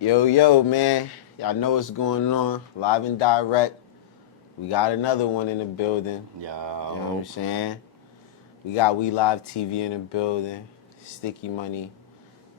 Yo, man. Y'all know what's going on. Live and direct. We got another one in the building. Yo. You know what I'm saying? We got We Live TV in the building. Sticky Money.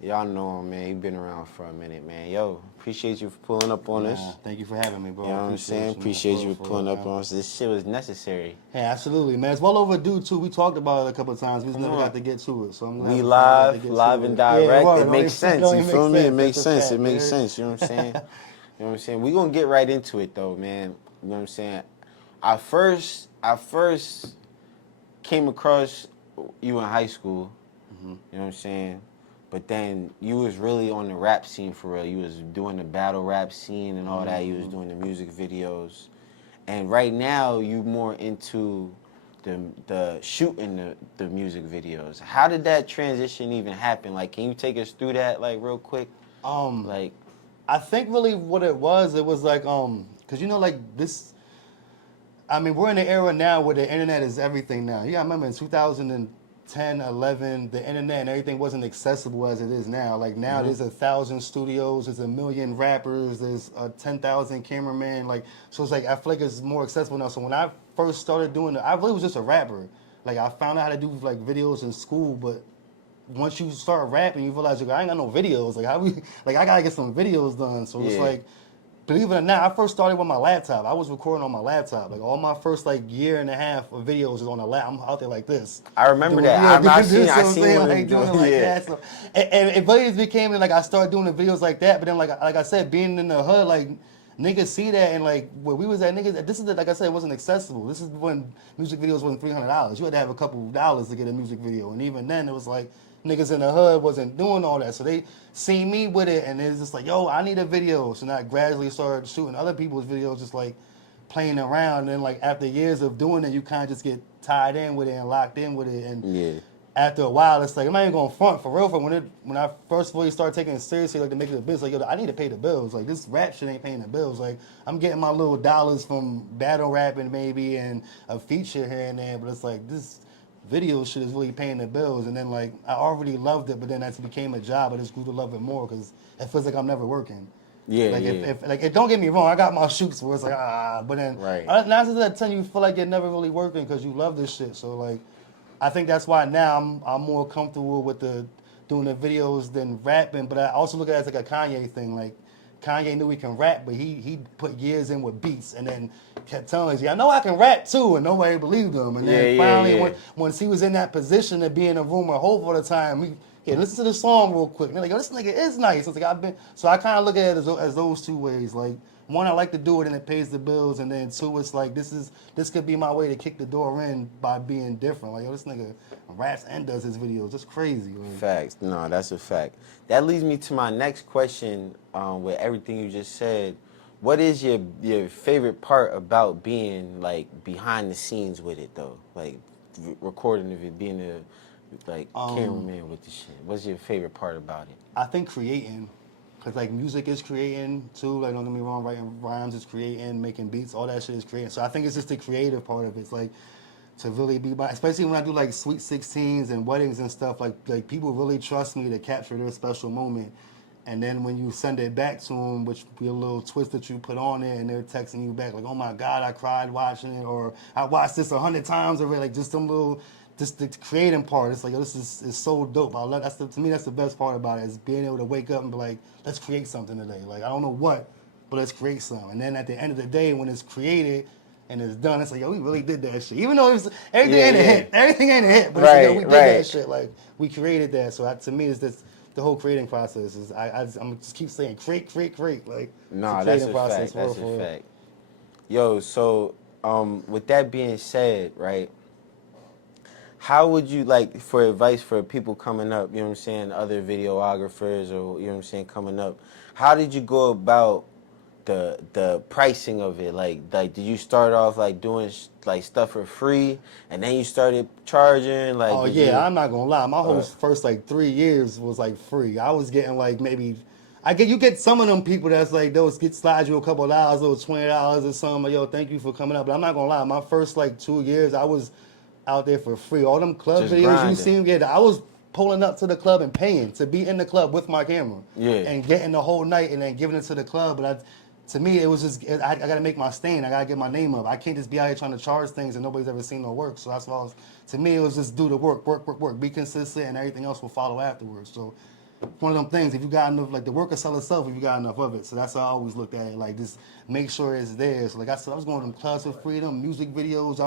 Y'all know him, man. He been around for a minute, man. Yo, appreciate you for pulling up on us. Thank you for having me, bro. You know what I'm saying? Appreciate you for pulling up man. on us. This shit was necessary. Hey, absolutely, man. It's well overdue, too. We talked about it a couple of times. We just never got to get to it. So I'm We live and direct. Yeah, it makes sense. You feel me? It makes sense. It makes sense. You know what I'm saying? You know what I'm saying? We gonna get right into it though, man. You know what I'm saying? I first came across you in high school. You know what I'm saying? But then you was really on the rap scene for real. You was doing the battle rap scene and all that. You was doing the music videos. And right now you more into the shooting the music videos. How did that transition even happen? Like, can you take us through that like real quick? Like, I think really what it was like, cause you know, like this, I mean, we're in an era now where the internet is everything now. Yeah, I remember in 2010, 11, the internet and everything wasn't accessible as it is now. Like now there's 1,000 studios, there's 1 million rappers, there's 10,000 cameramen. Like, so it's like, I feel like it's more accessible now. So when I first started doing it, I really was just a rapper. Like I found out how to do like videos in school, but once you start rapping, you realize like, I ain't got no videos. Like like I gotta get some videos done. So it's like, believe it or not, I first started with my laptop. I was recording on my laptop. Like all my first like year and a half of videos is on a lap. I'm out there like this. I remember that. I seen one like doing it like that. So, and it really became like I started doing the videos like that. But then like I said, being in the hood, like niggas see that and like where we was at, niggas. This is like I said, it wasn't accessible. This is when music videos wasn't $300. You had to have a couple of dollars to get a music video, and even then it was like niggas in the hood wasn't doing all that. So they seen me with it and it's just like, yo, I need a video. So now I gradually started shooting other people's videos, just like playing around. And then like after years of doing it, you kind of just get tied in with it and locked in with it. And after a while, it's like, I'm not even going to front for real. When I first really started taking it seriously, like to make it a business, like, yo, I need to pay the bills. Like this rap shit ain't paying the bills. Like I'm getting my little dollars from battle rapping maybe and a feature here and there, but it's like this video shit is really paying the bills. And then like I already loved it, but then as it became a job, I just grew to love it more because it feels like I'm never working. If like, don't get me wrong, I got my shoots where it's like but then now that time you feel like you're never really working because you love this shit. So like I think that's why now I'm more comfortable with doing the videos than rapping. But I also look at it as like a Kanye thing. Like Kanye knew he can rap, but he put years in with beats and then kept telling us, I know I can rap too, and nobody believed him. And then finally, once he was in that position to be in a room with Hope all the time, listen to the song real quick. And they're like, yo, this nigga is nice. It's like so I kind of look at it as those two ways. Like one, I like to do it and it pays the bills, and then two, it's like this could be my way to kick the door in by being different. Like, yo, this nigga raps and does his videos. That's crazy. Like. Facts. No, that's a fact. That leads me to my next question. With everything you just said, what is your favorite part about being like behind the scenes with it though? Like recording of it, being a cameraman with the shit. What's your favorite part about it? I think creating. Cause like music is creating too, like don't get me wrong, writing rhymes is creating, making beats, all that shit is creating. So I think it's just the creative part of it. It's like to really be by, especially when I do like Sweet 16s and weddings and stuff, like people really trust me to capture their special moment. And then when you send it back to them, which be a little twist that you put on it, and they're texting you back like, oh my God, I cried watching it, or I watched this 100 times already, like just some little, just the creating part. It's like, yo, this is so dope. I love to me, that's the best part about it, is being able to wake up and be like, let's create something today. Like, I don't know what, but let's create something. And then at the end of the day, when it's created and it's done, it's like, yo, we really did that shit. Even though everything ain't a hit. Everything ain't a hit, but it's like, yo, we did that shit. Like, we created that. So to me, it's this. The whole creating process is I'm just keep saying create. Like that's a fact. That's a fact. Yo, so with that being said, right? How would you like for advice for people coming up? You know what I'm saying? Other videographers or you know what I'm saying coming up. How did you go about the pricing of it? Like did you start off like doing like stuff for free and then you started charging? Like I'm not gonna lie, my whole first like 3 years was like free. I was getting like maybe you get some of them people that's like those slide you a couple of dollars, little $20 or something. Like, yo, thank you for coming up. But I'm not gonna lie, my first like 2 years I was out there for free. All them club videos you seen, I was pulling up to the club and paying to be in the club with my camera. Yeah. And getting the whole night and then giving it to the club. But to me, it was just, I got to make my stain. I got to get my name up. I can't just be out here trying to charge things and nobody's ever seen no work. So that's why to me, it was just do the work. Be consistent and everything else will follow afterwards. So one of them things, if you got enough, like the work will sell itself if you got enough of it. So that's how I always looked at it. Like, just make sure it's there. So like I said, I was going to them clubs for free, them music videos.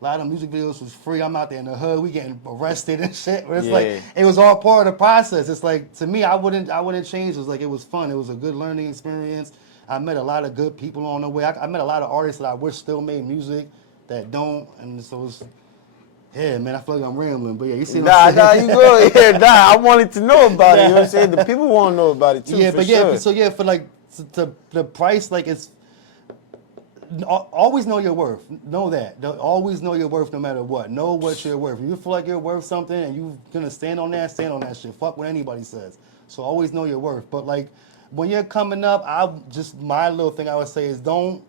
A lot of them music videos was free. I'm out there in the hood. We getting arrested and shit. But it's like, it was all part of the process. It's like, to me, I wouldn't change. It was like, it was fun. It was a good learning experience. I met a lot of good people on the way. I met a lot of artists that I wish still made music that don't. And so it's, yeah, man, I feel like I'm rambling. But yeah, you see what I'm saying? You good. Yeah, I wanted to know about it. You know what I'm saying? The people want to know about it too. Yeah, for but sure. yeah, so yeah, for like the price, like it's, always know your worth. Know that. Always know your worth no matter what. Know what you're worth. If you feel like you're worth something and you're going to stand on that shit. Fuck what anybody says. So always know your worth. But like, when you're coming up, my little thing I would say is don't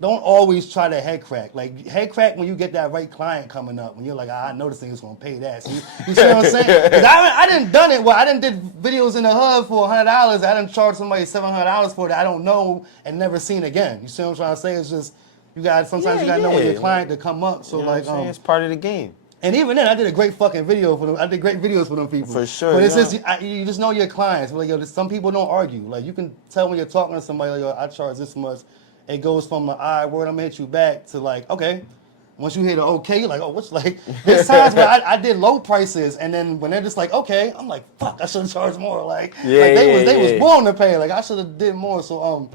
always try to head crack. Like, head crack when you get that right client coming up. When you're like, I know this thing is going to pay that. So you see what I'm saying? Because I done done it. Well, I done did videos in the hood for $100. I done charged somebody $700 for that I don't know and never seen again. You see what I'm trying to say? It's just, sometimes you got to know when your client to come up. So you know like, it's part of the game. And even then, I did a great fucking video for them. I did great videos for them people. For sure. But it's just, you just know your clients. Like, yo, some people don't argue. Like, you can tell when you're talking to somebody, like, yo, I charge this much. It goes from the, all right, word, I'm going to hit you back, to like, okay. Once you hit the okay, you're like, oh, what's like, there's times where I did low prices, and then when they're just like, okay, I'm like, fuck, I should have charged more. Like, they was born to pay. Like, I should have did more. So,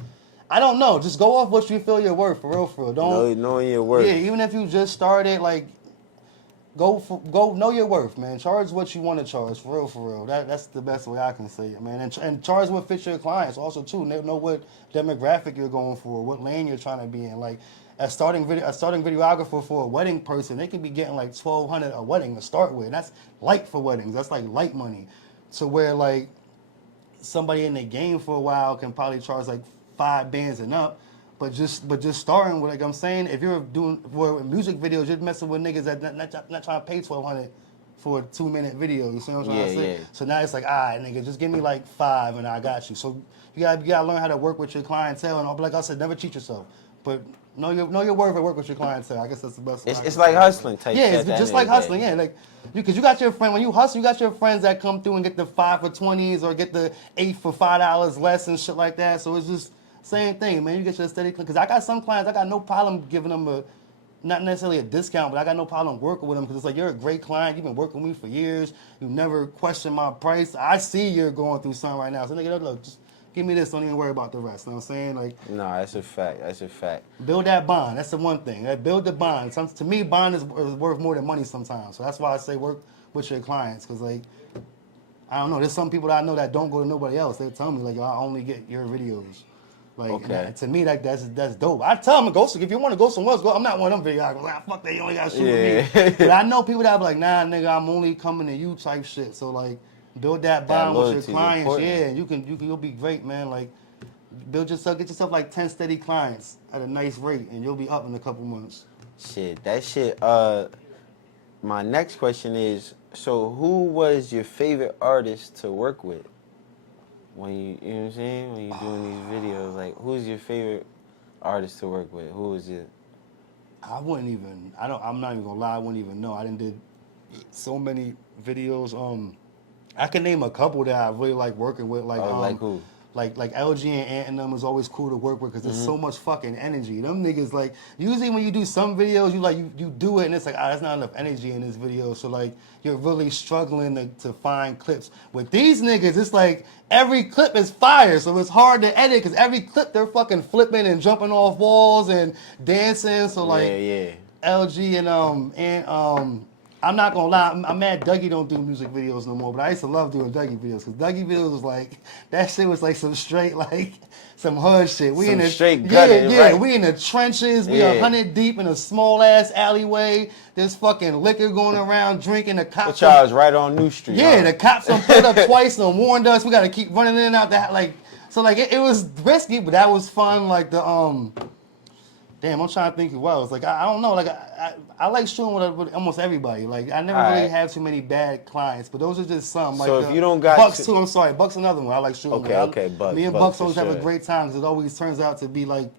I don't know. Just go off what you feel you're worth, for real. Don't knowing your worth. Yeah, even if you just started, like, Go know your worth, man. Charge what you want to charge, for real. That's the best way I can say it, man. And charge what fits your clients also too. Know what demographic you're going for, what lane you're trying to be in. Like a starting videographer for a wedding person, they could be getting like $1,200 a wedding to start with. That's light for weddings. That's like light money. So where like somebody in the game for a while can probably charge like 5 bands and up. But just starting with, like I'm saying, if you're doing for music videos, you're messing with niggas that not trying to pay $1,200 for a 2-minute video. You see what I'm trying to say? Yeah. So now it's like, all right, nigga, just give me like 5 and I got you. So you gotta learn how to work with your clientele, and like I said, never cheat yourself. But know your worth and work with your clientele. I guess that's the best way. It's like hustling type. Yeah, it's just like hustling. Yeah, like because you got your friend when you hustle, you got your friends that come through and get the 5 for 20s or get the 8 for $5 less and shit like that. So it's just same thing, man. You get your steady client. Because I got some clients, I got no problem giving them not necessarily a discount, but I got no problem working with them because it's like, you're a great client. You've been working with me for years. You never question my price. I see you're going through something right now. So, nigga, look, just give me this. Don't even worry about the rest. You know what I'm saying? Like, no, that's a fact. Build that bond. That's the one thing. Build the bond. To me, bond is worth more than money sometimes. So that's why I say work with your clients. Because, like, I don't know. There's some people that I know that don't go to nobody else. They tell me, like, yo, I only get your videos. Like, okay. To me, like that's dope. I tell them, if you want to go somewhere else, go. I'm not one of them videos. Like, fuck that, you only got to shoot with me. But I know people that be like, nah, nigga, I'm only coming to you type shit. So like, build that bond with your clients. Yeah, and you'll be great, man. Like, get yourself like 10 steady clients at a nice rate, and you'll be up in a couple months. Shit, that shit. My next question is, so who was your favorite artist to work with? When you know what I'm saying? When you're doing these videos, like, who's your favorite artist to work with? Who was it? I'm not even gonna lie, I wouldn't even know. I did so many videos. I can name a couple that I really like working with. Like, like who? Like LG and Ant and them is always cool to work with because there's so much fucking energy. Them niggas, like, usually when you do some videos, you do it and it's like, there's not enough energy in this video. So like, you're really struggling to find clips. With these niggas, it's like every clip is fire, so it's hard to edit because every clip they're fucking flipping and jumping off walls and dancing. So like, LG and I'm not gonna lie, I'm mad Dougie don't do music videos no more, but I used to love doing Dougie videos, because Dougie videos was like, that shit was like some straight, like, some hood shit. We in the straight gutted, right? We in the trenches, we 100 deep in a small ass alleyway, there's fucking liquor going around, drinking, the cops. But y'all was right on New Street. Yeah, huh? The cops done pulled up twice and warned us, we gotta keep running in and out that, like, so like, it was risky, but that was fun, like, Damn, I'm trying to think who else. Like I don't know. Like I like shooting with almost everybody. Like I never really Alright. have too many bad clients, but those are just some. Like So if you don't got Bucks to- too. I'm sorry, Bucks another one. I like shooting with. Okay, Bucks. Me and Bucks Bucks for always have a sure. great time because it always turns out to be like.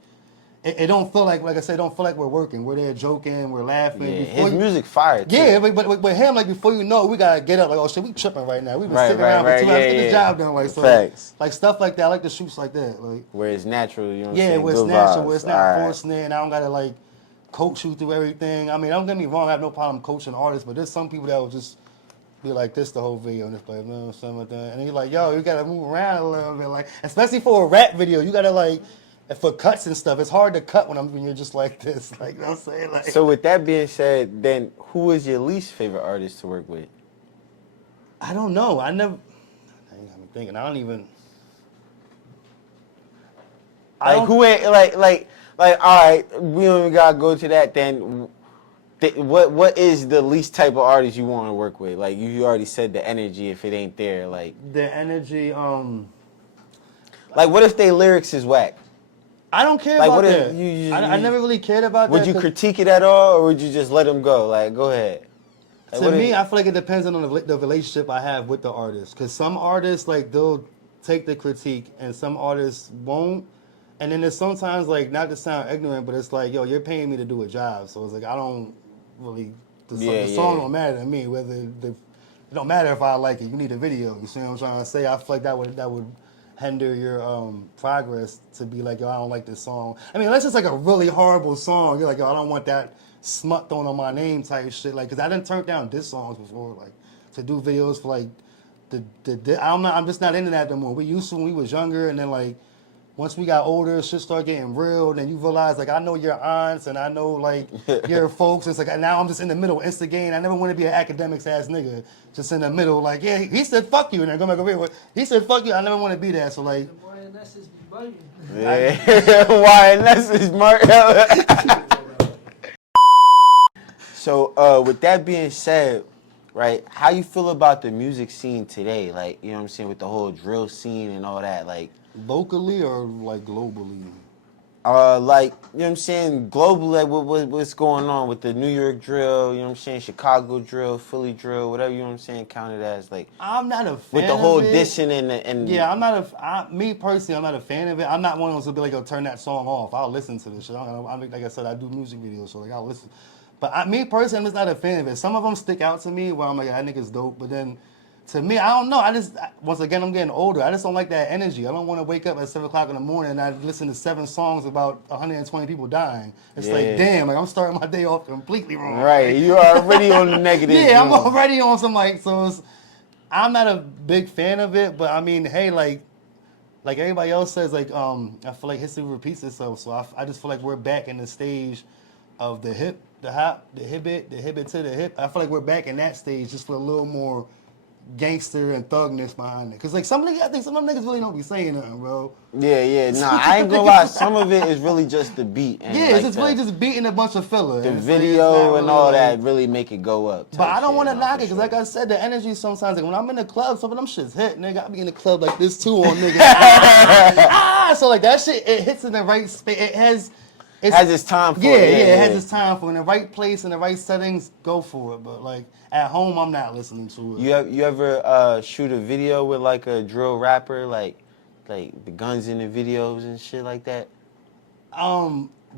It don't feel like I said, it don't feel like we're working. We're there joking, we're laughing. Yeah, Before his music fire too. Yeah, but him, like before you know, we gotta get up. Like, oh shit, we tripping right now. We've been sitting around for 2 hours, get this job done. Like so, Facts. like stuff like that. I like the shoots like that. Like Where it's natural, you know what I'm yeah, saying? where it's Good natural, vibes. where it's not Alright. forcing it, and I don't gotta like coach you through everything. I mean, don't get me wrong, I have no problem coaching artists, but there's some people that will just be like this the whole video and just like no something like that. And you're like, yo, you gotta move around a little bit, like especially for a rap video, you gotta like. For cuts and stuff, it's hard to cut when you're just like this. Like, you know what I'm saying? Like, So with that being said, then who is your least favorite artist to work with? I don't know. I never. I got me thinking. I don't even. Like who ain't like all right, we don't even gotta go to that then. What is the least type of artist you want to work with? Like you already said the energy if it ain't there, like The energy. like what if they lyrics is whack? I don't care Like, about what if that. you I never really cared about that. Would you 'cause critique it at all, or would you just let them go? Like, go ahead. Like, To what me, if- I feel like it depends on the relationship I have with the artist. Because some artists, like, they'll take the critique, and some artists won't. And then there's sometimes, like, not to sound ignorant, but it's like, yo, you're paying me to do a job. So it's like, I don't really, the song don't matter to me. It don't matter if I like it. You need a video. You see what I'm trying to say? I feel like that would hinder your progress to be like, yo, I don't like this song. I mean, unless it's like a really horrible song, you're like, yo, I don't want that smut thrown on my name type shit. Like, cause I done turned down diss songs before, like, to do videos for like I'm just not into that no more. We used to when we was younger, and then like once we got older, shit started getting real. And then you realize like I know your aunts and I know like your folks. It's like now I'm just in the middle, instigating. I never want to be an academics ass nigga, just in the middle. Like yeah, he said fuck you, and then go back over here. He said fuck you. I never want to be that. So like. The YNS is bugging. Yeah, why? And that's his mark. So, with that being said, right, how you feel about the music scene today? Like, you know what I'm saying, with the whole drill scene and all that, like, Locally or like globally? like, you know what I'm saying, globally, like, what's going on with the New York drill, you know what I'm saying, Chicago drill, Philly drill, whatever, you know what I'm saying, counted as, like, I'm not a fan with the whole of it. dissing and Yeah, me personally, I'm not a fan of it. I'm not one of those to be like, yo, turn that song off. I'll listen to this shit. Like I said, I do music videos, so like I'll listen. But me personally, I'm just not a fan of it. Some of them stick out to me where I'm like, that nigga's dope. But then, to me, I don't know. Once again, I'm getting older. I just don't like that energy. I don't want to wake up at 7 o'clock in the morning and I listen to 7 songs about 120 people dying. It's like, damn, like I'm starting my day off completely wrong. Right, you are already on the negative. Yeah, I'm zone. already on some like, I'm not a big fan of it, but I mean, hey, like everybody else says, like, I feel like history repeats itself. So I just feel like we're back in the stage of the hip, the hop, the hip to the hip. I feel like we're back in that stage just for a little more gangster and thugness behind it. Cause like I think some of them niggas really don't be saying nothing, bro. Yeah, nah, I ain't gonna lie. Some of it is really just the beat. And Yeah, like it's just really just beating a bunch of filler. the And it's like, video it's not and really all like- that really make it go up. But I don't want to knock it, because because like I said, the energy sometimes, like when I'm in the club, some of them shits hit, nigga. I be in the club like this too on nigga. So like that shit, it hits in the right space. It has its time for yeah, it. it has its time for it. In the right place, in the right settings, go for it. But like at home, I'm not listening to it. You ever shoot a video with like a drill rapper, like the guns in the videos and shit like that?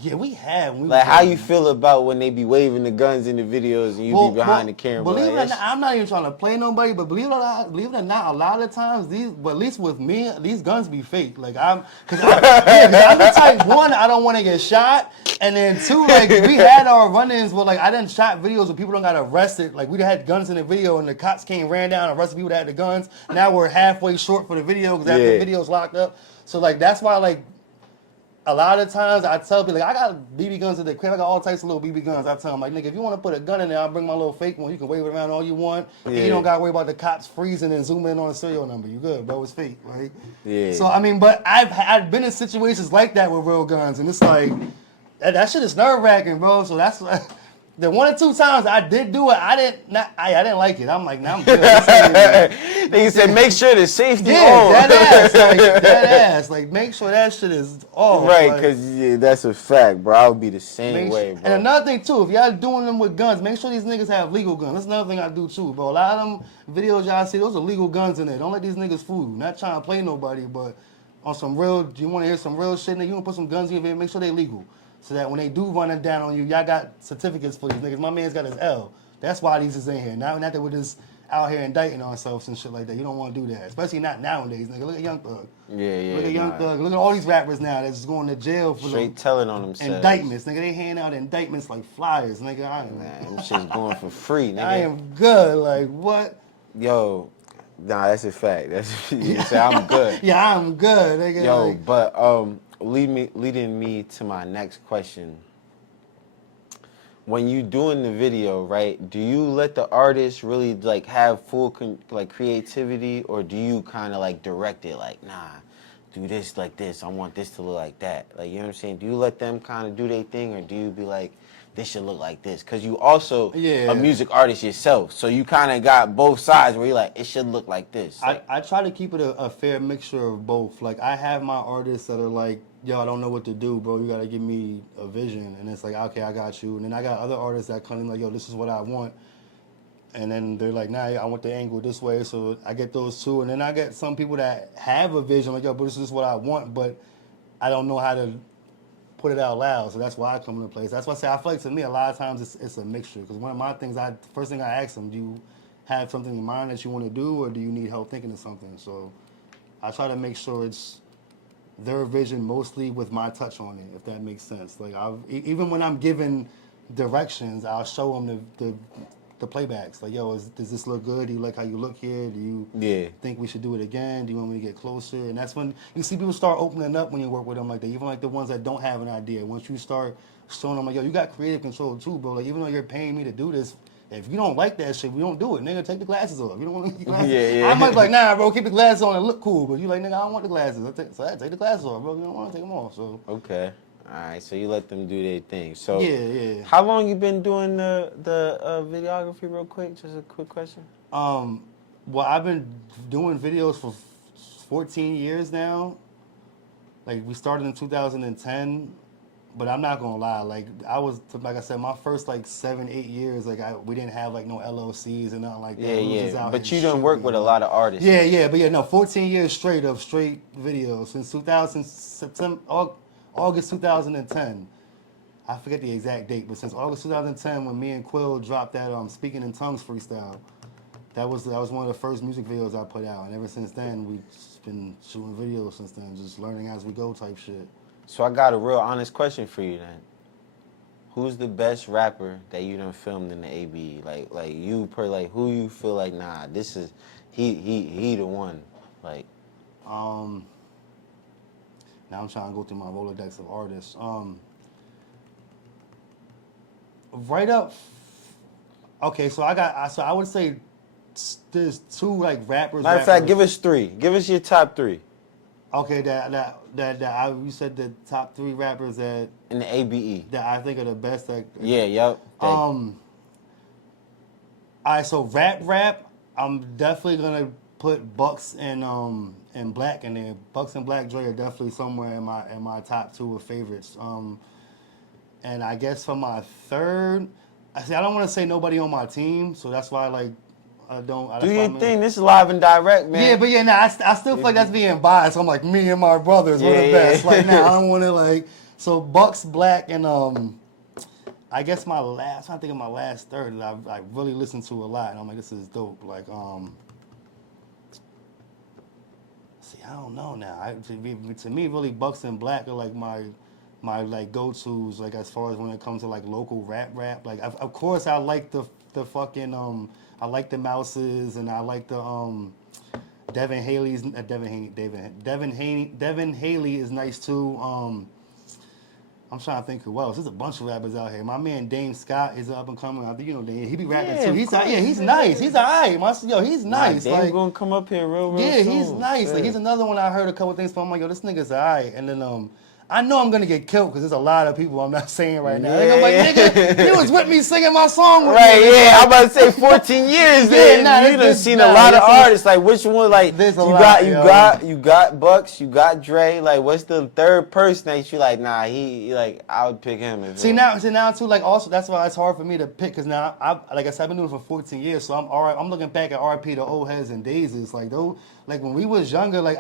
Yeah, we have. Like, how you feel about when they be waving the guns in the videos and you be behind the camera? Believe like, it or not, I'm not even trying to play nobody, but believe it or not, a lot of times but at least with me, these guns be fake. Like cause I'm the type, one, I don't want to get shot, and then two, like we had our run-ins where like I done shot videos where people don't got arrested. Like we had guns in the video, and the cops came, ran down, arrested people that had the guns. Now we're halfway short for the video because after the video's locked up. So like that's why like. A lot of times I tell people, like, I got BB guns in the crib. I got all types of little BB guns. I tell them, like, nigga, if you want to put a gun in there, I'll bring my little fake one. You can wave it around all you want. And you don't got to worry about the cops freezing and zooming in on a serial number. You good, bro. It's fake, right? Yeah. So, I mean, but I've been in situations like that with real guns. And it's like, that shit is nerve-wracking, bro. So that's the 1 or 2 times I did do it, I didn't like it. I'm like, nah, I'm good. They said make sure the safety Yeah, on. that ass. Like, make sure that shit is off. Right, like, because yeah, that's a fact, bro. I would be the same way, bro. And another thing, too, if y'all doing them with guns, make sure these niggas have legal guns. That's another thing I do, too, bro. A lot of them videos y'all see, those are legal guns in there. Don't let these niggas fool you. Not trying to play nobody, but on some real, you want to hear some real shit, nigga, you want to put some guns in your make sure they legal. So that when they do run it down on you, y'all got certificates for these niggas. My man's got his L. That's why these is in here. Not that we're just out here indicting ourselves and shit like that. You don't want to do that. Especially not nowadays, nigga. Look at Young Thug. Yeah. Look at Young Thug. Look at all these rappers now that's going to jail for straight telling on themselves. Indictments, nigga. They hand out indictments like flyers, nigga. Man, them shit's going for free, nigga. I am good. Like, what? Yo, nah, that's a fact. You say I'm good. Yeah, I'm good, nigga. Yo, like, but leading me to my next question. When you doing the video, right? Do you let the artist really like have full creativity, or do you kind of like direct it? Like, nah, do this like this. I want this to look like that. Like, you know what I'm saying? Do you let them kind of do their thing, or do you be like, this should look like this? Because you also a music artist yourself, so you kind of got both sides where you're like, it should look like this. Like, I try to keep it a fair mixture of both. Like, I have my artists that are like, yo, I don't know what to do, bro. You gotta give me a vision. And it's like, okay, I got you. And then I got other artists that come in like, yo, this is what I want. And then they're like, nah, I want the angle this way. So I get those two. And then I get some people that have a vision, like, yo, but this is what I want, but I don't know how to put it out loud. So that's why I come into place. That's why I say, I feel like to me, a lot of times it's a mixture. Because one of my things, first thing I ask them, do you have something in mind that you want to do, or do you need help thinking of something? So I try to make sure it's their vision mostly with my touch on it, if that makes sense. Like, even when I'm giving directions, I'll show them the playbacks. Like, yo, does this look good? Do you like how you look here? Do you think we should do it again? Do you want me to get closer? And that's when you see people start opening up when you work with them like that. Even like the ones that don't have an idea. Once you start showing them like, yo, you got creative control too, bro. Like, even though you're paying me to do this, if you don't like that shit, we don't do it. Nigga, take the glasses off. You don't want to keep glasses. I might be like, nah, bro, keep the glasses on and look cool. But you like, nigga, I don't want the glasses. I take the glasses off, bro. You don't want to take them off. So okay. All right, so you let them do their thing. So yeah. How long you been doing the videography, real quick? Just a quick question. Well, I've been doing videos for 14 years now. Like, we started in 2010, but I'm not gonna lie. Like, like I said, my first like 7-8 years, like we didn't have like no LLCs and nothing like that. Yeah. But you done work with a lot of artists. Yeah. But yeah, no, 14 years straight videos since August 2010. I forget the exact date, but since August 2010, when me and Quill dropped that Speaking in Tongues freestyle, that was one of the first music videos I put out. And ever since then, we've been shooting videos since then, just learning as we go type shit. So I got a real honest question for you then. Who's the best rapper that you done filmed in the ABE? Like you who you feel like, nah, this is he the one. Like now I'm trying to go through my Rolodex of artists. Right up. Okay, so I would say there's two like rappers. Matter of fact, give us three. Give us your top three. Okay, you said the top 3 rappers that in the ABE that I think are the best. Yep. All right, so rap. I'm definitely gonna put Bucks and Black in there. Bucks and Black Dre are definitely somewhere in my top 2 of favorites. And I guess for my third, I don't want to say nobody on my team, so that's why I don't. Do your thing. This is live and direct, man. Yeah, but yeah, nah, I still feel like that's being biased. I'm like, me and my brothers, we're the best. Like, now I don't want to so Bucks, Black, and I guess my last third that I really listened to a lot, and I'm like, this is dope. Like, I don't know now. To me, really, Bucks and Black are like my like go-tos, like as far as when it comes to like local rap. Like, of course, I like the fucking I like the Mouses, and I like the Devin Haley is nice too. I'm trying to think who else. There's a bunch of rappers out here. My man Dame Scott is up and coming. I think you know Dame. He be rapping too. He's nice. He's alright. He's nice. Dame gonna come up here real yeah, soon. he's nice. Like, he's another one I heard a couple things from. I'm like, yo, this nigga's alright. And then I know I'm gonna get killed because there's a lot of people I'm not saying right now. Yeah. I'm like, nigga, you was with me singing my song with Right, me. yeah, I'm about to say 14 years. Yeah, nah, you done seen a lot of artists. Like, which one? Like, There's a you lot, you got Bucks, you got Dre. Like, what's the third person that you like? Nah, he like, I would pick him. See now too, like also that's why it's hard for me to pick because now like I said, I've been doing it for 14 years, so I'm looking back at RP, the old heads and daisies, like those, like when we was younger, like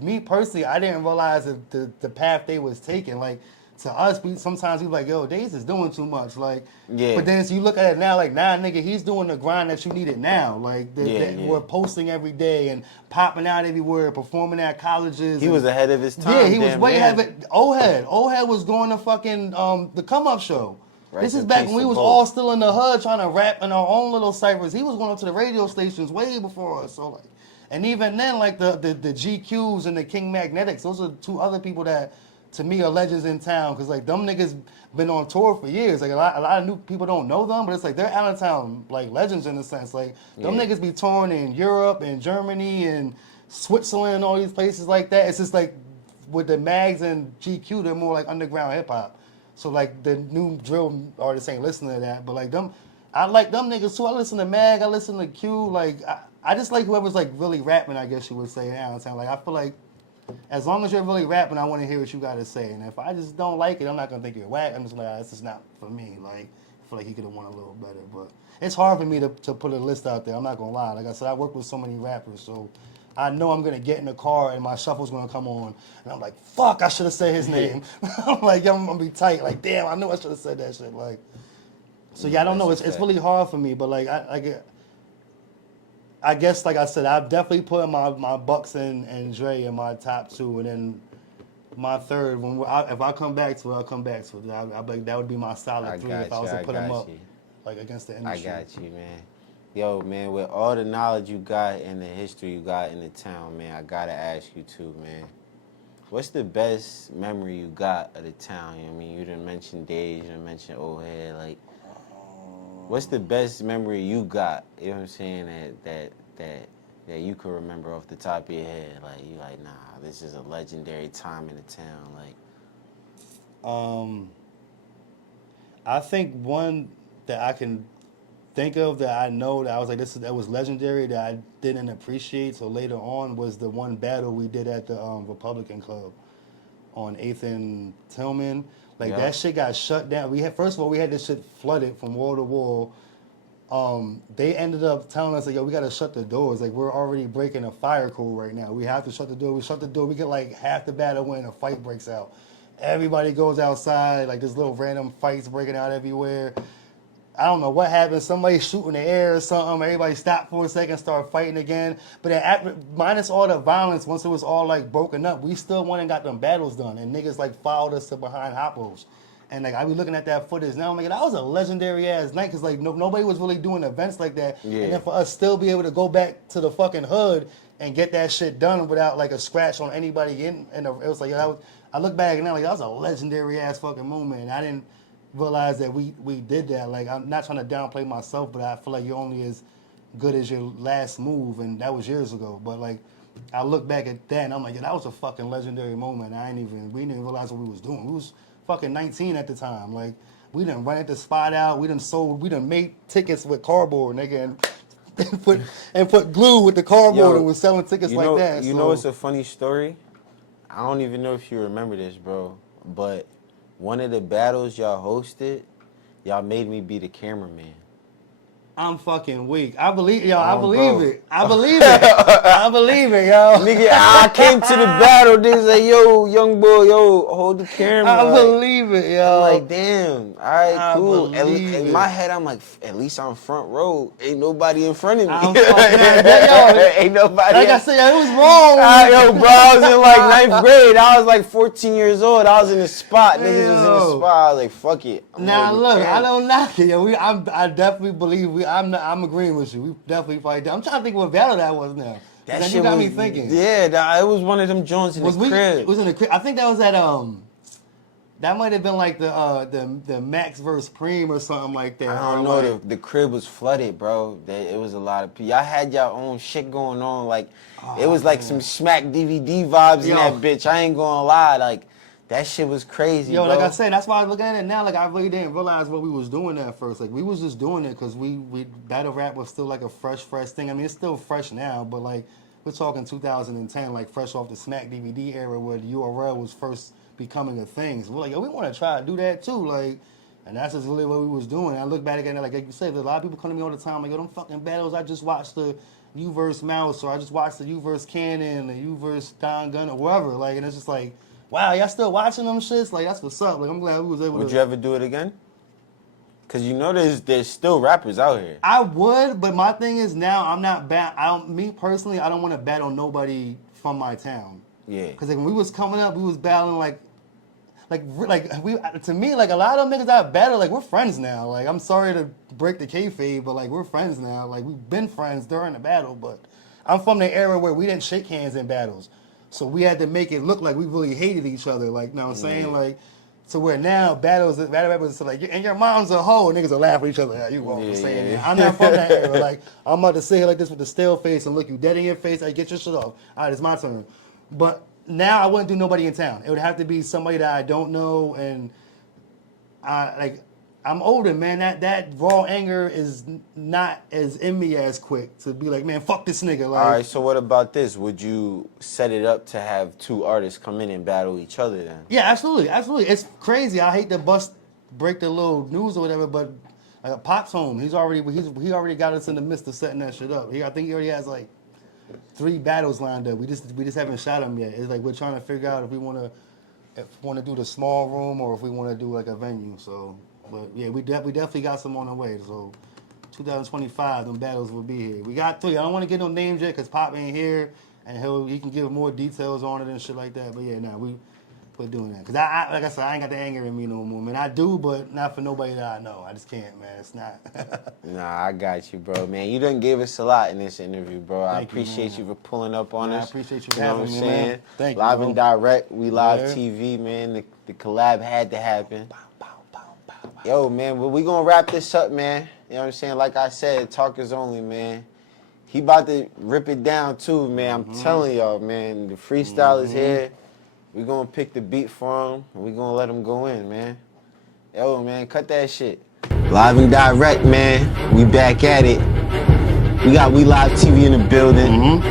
me personally, I didn't realize the path they was taking. Like to us, sometimes we like, yo, Days is doing too much. Like, yeah. But then so you look at it now, like, nah, nigga, he's doing the grind that you needed now. Like, we're posting every day and popping out everywhere, performing at colleges. He was ahead of his time. Yeah, he was way ahead of it. Old head was going to fucking the Come Up show. Right, this is back when we was all still in the hood trying to rap in our own little ciphers. He was going up to the radio stations way before us. So like. And even then, like the GQs and the King Magnetics, those are two other people that, to me, are legends in town. Because, like, them niggas been on tour for years. Like, a lot of new people don't know them, but it's like, they're out of town, like, legends in a sense. Like, them niggas be touring in Europe and Germany and Switzerland and all these places like that. It's just, like, with the Mags and GQ, they're more, like, underground hip-hop. So, like, the new drill artists ain't listening to that. But, like, them, I like them niggas, too. I listen to Mag, I listen to Q, like... I just like whoever's like really rapping, I guess you would say, out of town. Like I feel like as long as you're really rapping, I want to hear what you got to say. And if I just don't like it, I'm not gonna think you're whack. I'm just like, this is not for me. Like I feel like he could have won a little better, but it's hard for me to put a list out there. I'm not gonna lie. Like I said, I work with so many rappers, so I know I'm gonna get in the car and my shuffle's gonna come on, and I'm like, fuck, I should have said his name. I'm like, I'm gonna be tight. Like damn, I knew I should have said that shit. Like, so yeah, I don't know. It's really hard for me, but like I guess, like I said, I've definitely put my Bucks and Dre in my top two, and then my third. If I come back to it, I'll come back to it. That would be my solid three if I was to put them up, like against the industry. I got you, man. Yo, man, with all the knowledge you got and the history you got in the town, man, I gotta ask you too, man. What's the best memory you got of the town? You know what I mean, you didn't mention Days, you didn't mention Old Head, like. What's the best memory you got? You know what I'm saying? That you could remember off the top of your head. Like you like, nah, this is a legendary time in the town. Like, I think one that I can think of that I know that I was like, that was legendary that I didn't appreciate. So later on was the one battle we did at the Republican Club on 8th and Tillman. Like that shit got shut down. First of all, we had this shit flooded from wall to wall. They ended up telling us like, yo, we gotta shut the doors. Like we're already breaking a fire code right now. We have to shut the door. We shut the door. We get like half the battle when a fight breaks out. Everybody goes outside. Like there's little random fights breaking out everywhere. I don't know what happened. Somebody shoot in the air or something. Everybody stopped for a second, start fighting again. But then minus all the violence, once it was all like broken up, we still went and got them battles done. And niggas like followed us to behind Hoppos. And like I be looking at that footage now, I'm like, that was a legendary ass night because like nobody was really doing events like that. Yeah. And then for us still be able to go back to the fucking hood and get that shit done without like a scratch on anybody it was like I look back and I'm like, that was a legendary ass fucking moment. And I didn't realize that we did that. Like I'm not trying to downplay myself, but I feel like you're only as good as your last move, and that was years ago. But like I look back at that and I'm like, yeah, that was a fucking legendary moment. We didn't even realize what we was doing. We was fucking 19 at the time. Like we done rented the spot out. We done made tickets with cardboard, nigga, and put glue with the cardboard and was selling tickets like that. You know, it's a funny story. I don't even know if you remember this, bro, but one of the battles y'all hosted, y'all made me be the cameraman. I'm fucking weak. I believe it. I believe it, yo. Nigga, I came to the battle. They was like, yo, young boy, yo, hold the camera. I believe it, yo. I'm like, damn. All right, cool. In my head, I'm like, at least I'm front row. Ain't nobody in front of me. Ain't nobody. Like I said, it was wrong. Yo, bro, I was in like 9th grade. I was like 14 years old. I was in the spot. Niggas was in the spot. I was like, fuck it. Now look, I don't knock it. Yo, I definitely believe I'm agreeing with you. We definitely fight down. I'm trying to think what battle that was now. That shit got me thinking. Yeah, it was one of them joints in the crib. It was in the crib. I think that was at that might have been like the Max vs. Preem or something like that. I don't know. The crib was flooded, bro. It was a lot of people. Y'all had your own shit going on. Like it was like some Smack DVD vibes in that bitch. I ain't gonna lie. Like That shit was crazy, Yo, bro. like I said, that's why I look at it now. Like I really didn't realize what we was doing at first. Like we was just doing it because we battle rap was still like a fresh thing. I mean, it's still fresh now, but like we're talking 2010, like fresh off the Smack DVD era where the URL was first becoming a thing. So we're like, yo, we want to try to do that too. Like, and that's just really what we was doing. And I look back again, like you said, a lot of people come to me all the time, like, yo, them fucking battles. I just watched the U verse Mouse, or I just watched the U verse Cannon, the U verse Don Gunn, or whatever. Like, and it's just like, wow, y'all still watching them shits? Like, that's what's up. Like, I'm glad we was able to. Would you ever do it again? Because you know there's still rappers out here. I would, but my thing is now I'm not me personally, I don't want to battle nobody from my town. Yeah. Because like, when we was coming up, we was battling like we, to me, like a lot of them niggas I battle, like we're friends now. Like, I'm sorry to break the kayfabe, but like we're friends now. Like, we've been friends during the battle, but I'm from the era where we didn't shake hands in battles. So we had to make it look like we really hated each other. Like, you know what I'm saying? Like, so where now battle rappers are like, and your mom's a hoe, niggas will laugh at each other. You know what I'm saying? Yeah. I'm not from that era. Like, I'm about to sit here like this with a still face and look you dead in your face. Like, get your shit off. All right, it's my turn. But now I wouldn't do nobody in town. It would have to be somebody that I don't know, and I'm older, man. That raw anger is not as in me as quick to be like, man, fuck this nigga. Like, All right, so what about this? Would you set it up to have two artists come in and battle each other then? yeah, absolutely. It's crazy. I hate to break the little news or whatever, but Pop's home. He already got us in the midst of setting that shit up. I think he already has like 3 battles lined up. We just haven't shot them yet. It's like we're trying to figure out if we want to do the small room or if we want to do like a venue. So, but yeah, we definitely got some on the way. So, 2025, them battles will be here. We got 3. I don't want to get no names yet because Pop ain't here, and he can give more details on it and shit like that. But yeah, we're doing that. Cause I like I said, I ain't got the anger in me no more, man. I do, but not for nobody that I know. I just can't, man. It's not. Nah, I got you, bro, man. You done gave us a lot in this interview, bro. I Thank you, appreciate man. you for pulling up on us. I appreciate you know having what I'm me, saying? man. Thank you, Live bro. and direct, we live Yeah. TV, man. The collab had to happen. Yo, man, but we gonna wrap this up, man. You know what I'm saying? Like I said, talkers only, man. He about to rip it down too, man. I'm telling y'all, man. The freestyle is here. We gonna pick the beat for him, and we gonna let him go in, man. Yo, man, cut that shit. Live and direct, man. We back at it. We got We Live TV in the building.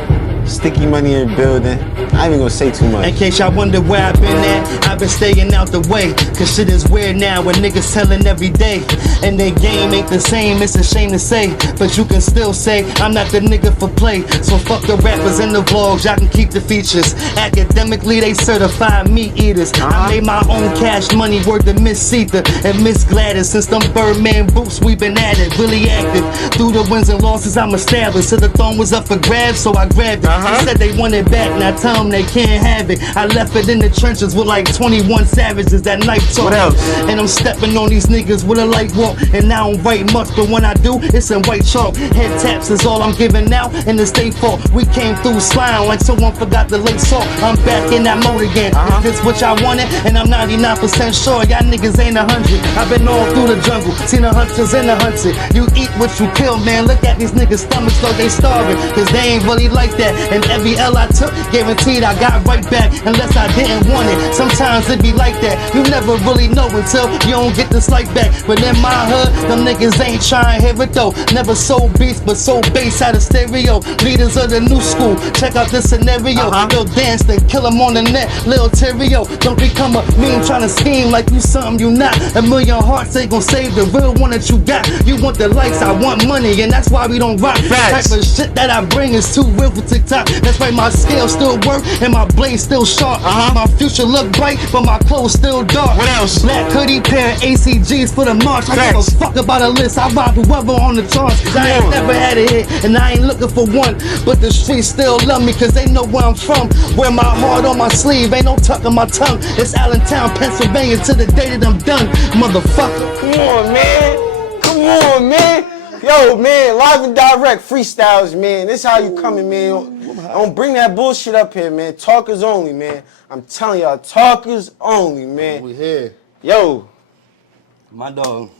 Sticky Money in the building. I ain't even gonna say too much. In case y'all wonder where I've been at, I've been staying out the way. Cause shit is weird now when niggas telling every day. And their game ain't the same, it's a shame to say. But you can still say, I'm not the nigga for play. So fuck the rappers and the vlogs, y'all can keep the features. Academically, they certified meat eaters. I made my own cash money, word to Miss Sita and Miss Gladys. Since them Birdman boots, we been at it, really active. Through the wins and losses, I'm established. So the throne was up for grabs, so I grabbed it. They said they want it back, now tell them they can't have it. I left it in the trenches with like 21 savages that night talk. What else? And I'm stepping on these niggas with a light walk. And I don't write much, but when I do, it's in white chalk. Head taps is all I'm giving out, and it's they fault. We came through smiling like someone forgot the late salt. I'm back in that mode again. Is this what y'all wanted? And I'm 99% sure y'all niggas ain't 100. I've been all through the jungle, seen the hunters and the hunted. You eat what you kill, man. Look at these niggas' stomachs, though they starving. Cause they ain't really like that. And every L I took, guaranteed I got right back. Unless I didn't want it. Sometimes it be like that. You never really know until you don't get this like back. But in my hood, them niggas ain't trying to hear it though. Never sold beats, but sold bass out of stereo. Leaders of the new school, check out this scenario. They'll dance, then kill them on the net. Lil Terrio, don't become a meme trying to scheme like you something you not. A million hearts ain't gon' save the real one that you got. You want the likes, I want money, and that's why we don't rock. Facts. Type of shit that I bring is too real for TikTok. That's why my scale still work and my blade still sharp. My future look bright, but my clothes still dark. What else? Black hoodie, pair of ACGs for the march. I give a fuck about a list. I rob whoever on the charts. Cause I ain't never had a hit, and I ain't looking for one. But the streets still love me, cause they know where I'm from. Wear my heart on my sleeve, ain't no tuck in my tongue. It's Allentown, Pennsylvania, to the day that I'm done, motherfucker. Come on, man. Come on, man. Yo, man, live and direct freestyles, man. This how you coming, man. Don't bring that bullshit up here, man. Talkers only, man. I'm telling y'all, talkers only, man. We here. Yo. My dog.